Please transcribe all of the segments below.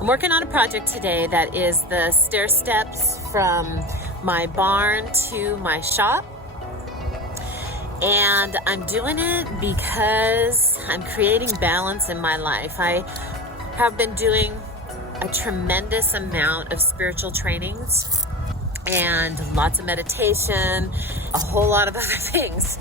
I'm working on a project today that is the stair steps from my barn to my shop. And I'm doing it because I'm creating balance in my life. I have been doing a tremendous amount of spiritual trainings and lots of meditation, a whole lot of other things.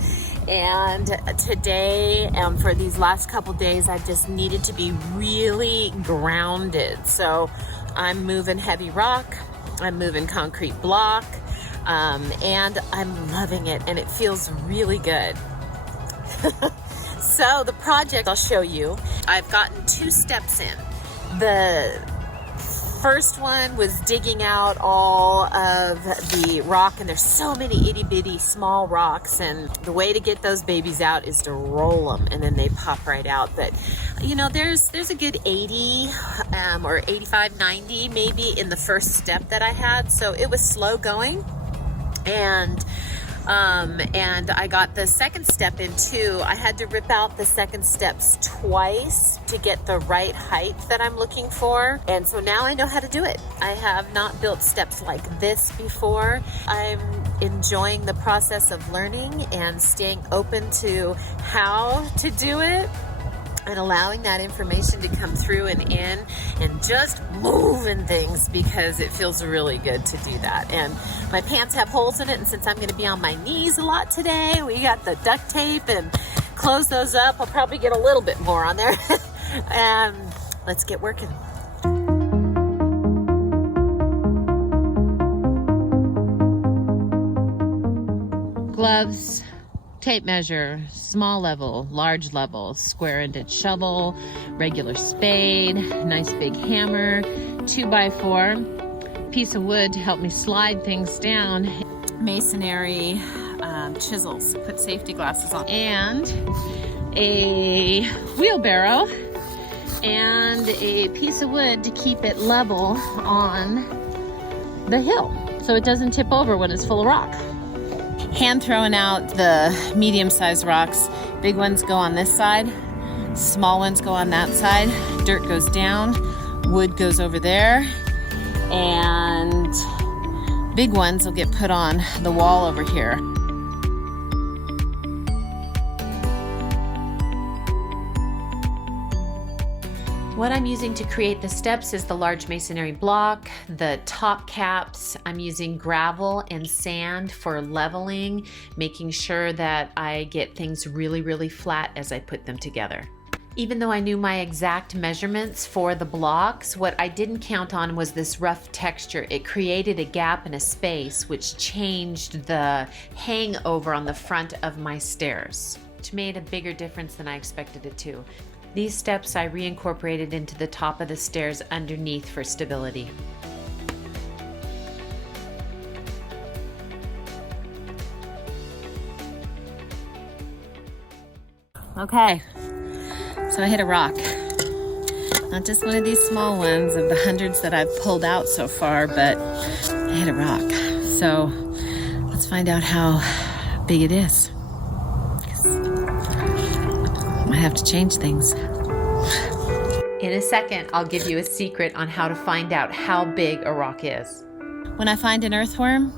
And today, for these last couple days, I've just needed to be really grounded. So I'm moving heavy rock, I'm moving concrete block, and I'm loving it, and it feels really good. So the project I'll show you, I've gotten 2 steps in. The first one was digging out all of the rock, and there's so many itty bitty small rocks, and the way to get those babies out is to roll them and then they pop right out. But you know, there's a good 80 or 85, 90 maybe in the first step that I had, so it was slow going. And I got the second step in too. I had to rip out the second steps twice to get the right height that I'm looking for. And so now I know how to do it. I have not built steps like this before. I'm enjoying the process of learning and staying open to how to do it, and allowing that information to come through and in, and just moving things, because it feels really good to do that. And my pants have holes in it, and since I'm going to be on my knees a lot today, we got the duct tape and close those up. I'll probably get a little bit more on there. And let's get working. Gloves, tape measure, small level, large level, square-ended shovel, regular spade, nice big hammer, 2x4, piece of wood to help me slide things down, masonry, chisels, put safety glasses on, and a wheelbarrow, and a piece of wood to keep it level on the hill so it doesn't tip over when it's full of rock. Hand throwing out the medium-sized rocks. Big ones go on this side, small ones go on that side. Dirt goes down, wood goes over there, and big ones will get put on the wall over here. What I'm using to create the steps is the large masonry block, the top caps. I'm using gravel and sand for leveling, making sure that I get things really, really flat as I put them together. Even though I knew my exact measurements for the blocks, what I didn't count on was this rough texture. It created a gap and a space, which changed the hangover on the front of my stairs, which made a bigger difference than I expected it to. These steps I reincorporated into the top of the stairs underneath for stability. Okay, so I hit a rock. Not just one of these small ones of the hundreds that I've pulled out so far, but I hit a rock. So let's find out how big it is. I have to change things. In a second, I'll give you a secret on how to find out how big a rock is. When I find an earthworm,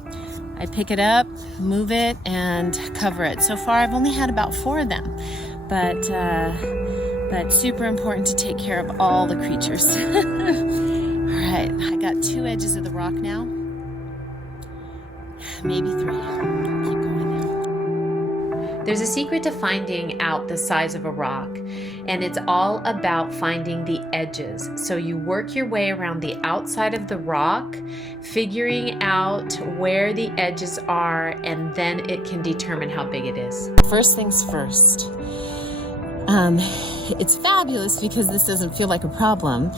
I pick it up, move it, and cover it. So far, I've only had about 4 of them, but super important to take care of all the creatures. All right, I got 2 edges of the rock now, maybe 3. Keep going. There's a secret to finding out the size of a rock, and it's all about finding the edges. So you work your way around the outside of the rock, figuring out where the edges are, and then it can determine how big it is. First things first. It's fabulous because this doesn't feel like a problem.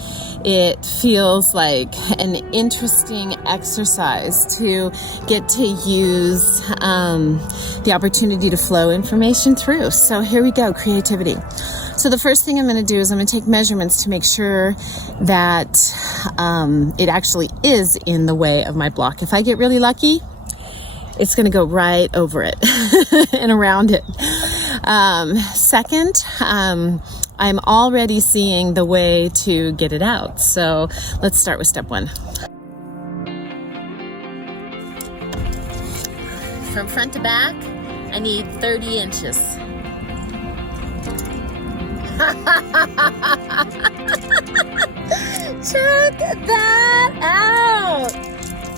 It feels like an interesting exercise to get to use the opportunity to flow information through. So here we go, creativity. So the first thing I'm going to do is I'm going to take measurements to make sure that it actually is in the way of my block. If I get really lucky, it's going to go right over it and around it. Second, I'm already seeing the way to get it out. So let's start with step one. From front to back, I need 30 inches. Check that out!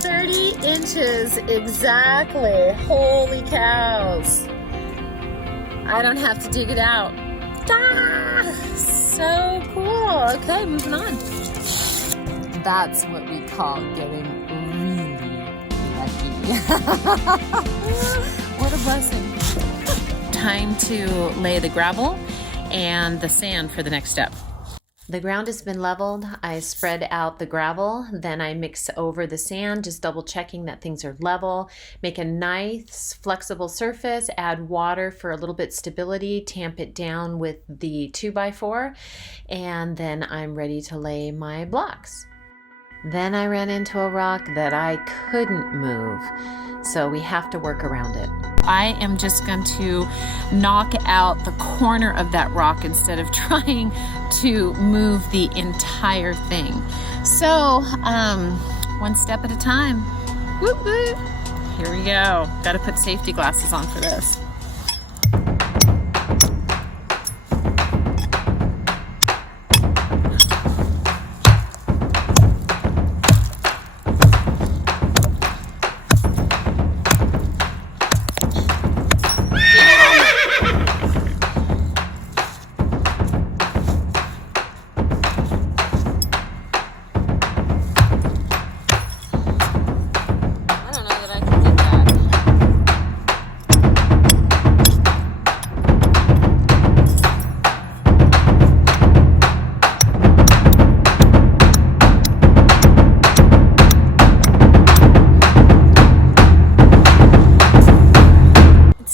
30 inches exactly. Holy cows. I don't have to dig it out. Ah, so cool. Okay, moving on. That's what we call getting really lucky. What a blessing. Time to lay the gravel and the sand for the next step. The ground has been leveled. I spread out the gravel, then I mix over the sand, just double checking that things are level. Make a nice flexible surface, add water for a little bit stability, tamp it down with the 2x4, and then I'm ready to lay my blocks. Then I ran into a rock that I couldn't move, so we have to work around it. I am just going to knock out the corner of that rock instead of trying to move the entire thing. So, one step at a time. Whoop, whoop. Here we go. Got to put safety glasses on for this.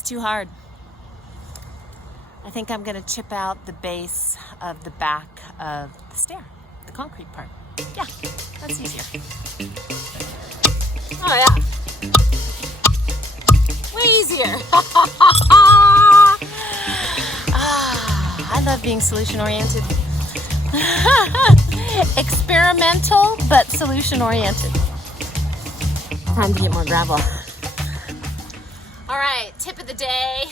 Too hard. I think I'm going to chip out the base of the back of the stair, the concrete part. Yeah, that's easier. Oh yeah, way easier. I love being solution oriented. Experimental, but solution oriented. Time to get more gravel. All right, tip of the day,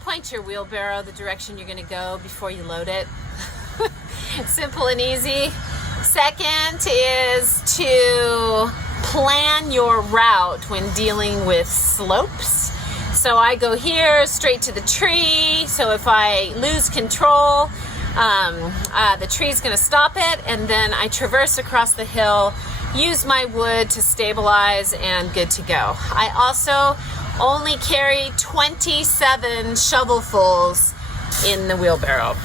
point your wheelbarrow the direction you're gonna go before you load it. Simple and easy. Second is to plan your route when dealing with slopes. So I go here straight to the tree, so if I lose control, the tree's gonna stop it, and then I traverse across the hill, use my wood to stabilize, and good to go. I also only carry 27 shovelfuls in the wheelbarrow.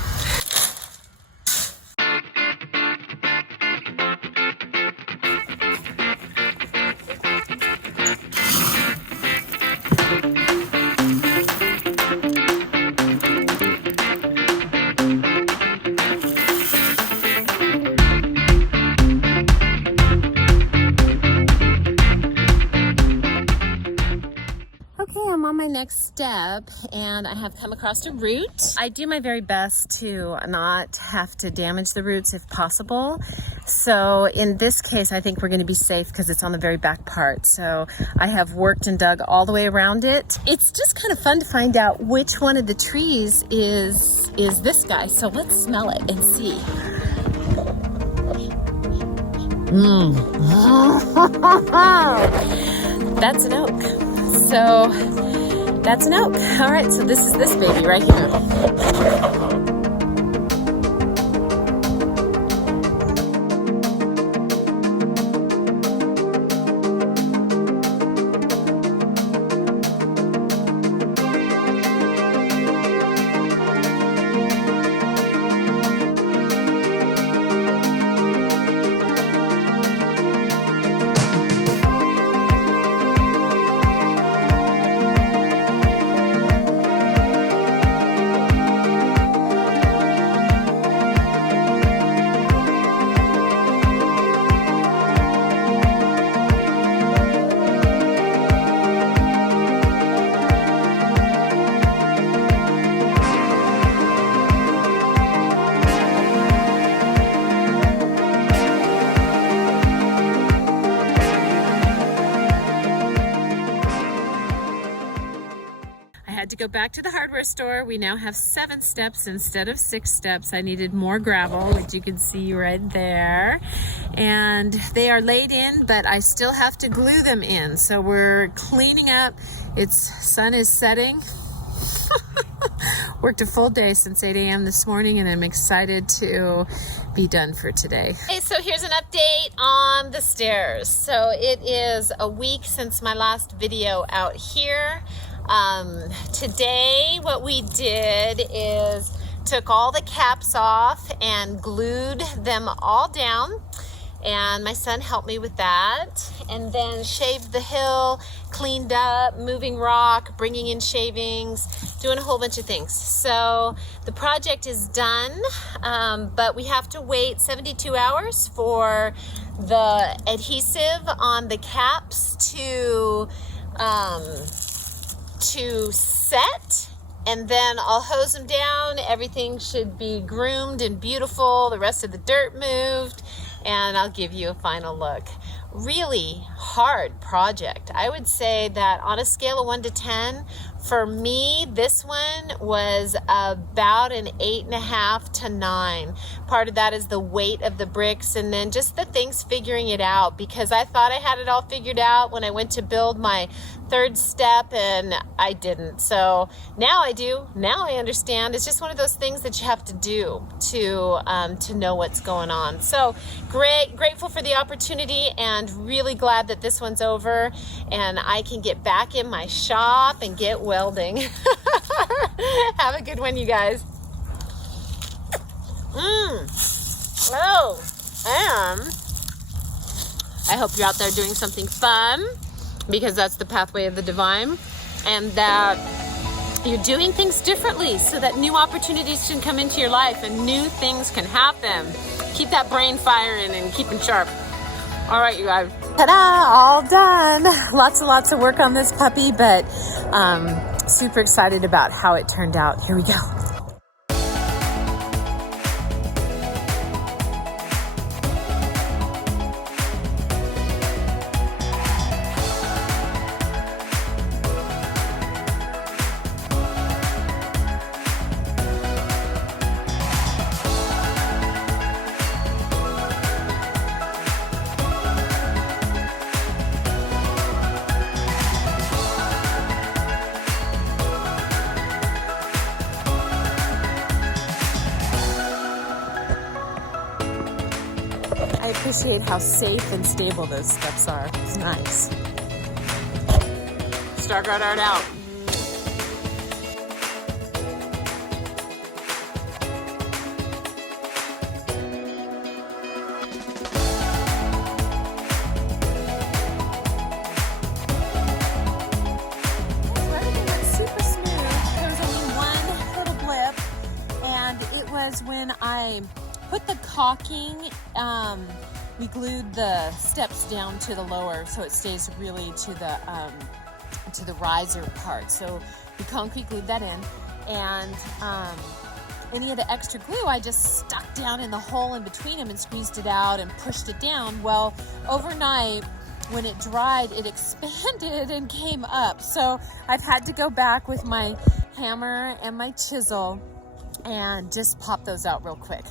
I'm on my next step and I have come across a root. I do my very best to not have to damage the roots if possible. So in this case, I think we're going to be safe because it's on the very back part. So I have worked and dug all the way around it. It's just kind of fun to find out which one of the trees is this guy. So let's smell it and see. That's an oak. So that's an oak. All right, so this is this baby right here. to go back to the hardware store. We now have 7 steps instead of 6 steps. I needed more gravel, which you can see right there. And they are laid in, but I still have to glue them in. So we're cleaning up. Sun is setting. Worked a full day since 8 a.m. this morning, and I'm excited to be done for today. Okay, so here's an update on the stairs. So it is a week since my last video out here. Today what we did is took all the caps off and glued them all down, and my son helped me with that, and then shaved the hill, cleaned up, moving rock, bringing in shavings, doing a whole bunch of things. So the project is done, but we have to wait 72 hours for the adhesive on the caps to set, and then I'll hose them down. Everything should be groomed and beautiful, the rest of the dirt moved, and I'll give you a final look. Really hard project. I would say that on a scale of 1 to 10, for me, this one was about an 8.5 to 9. Part of that is the weight of the bricks, and then just the things figuring it out, because I thought I had it all figured out when I went to build my 3rd step, and I didn't. So now I do. Now I understand. It's just one of those things that you have to do to know what's going on. So grateful for the opportunity, and really glad that this one's over and I can get back in my shop and get welding. Have a good one, you guys. Oh, and I hope you're out there doing something fun, because that's the pathway of the divine, and that you're doing things differently so that new opportunities can come into your life and new things can happen. Keep that brain firing and keeping sharp. All right, you guys. Ta-da, all done. Lots and lots of work on this puppy, but super excited about how it turned out. Here we go. I appreciate how safe and stable those steps are. It's nice. Stargaard Art out. Everything went super smooth. There was only one little blip, and it was when I put the caulking, we glued the steps down to the lower, so it stays really to the riser part. So we concrete glued that in, and any of the extra glue I just stuck down in the hole in between them and squeezed it out and pushed it down. Well, overnight when it dried, it expanded and came up. So I've had to go back with my hammer and my chisel and just pop those out real quick.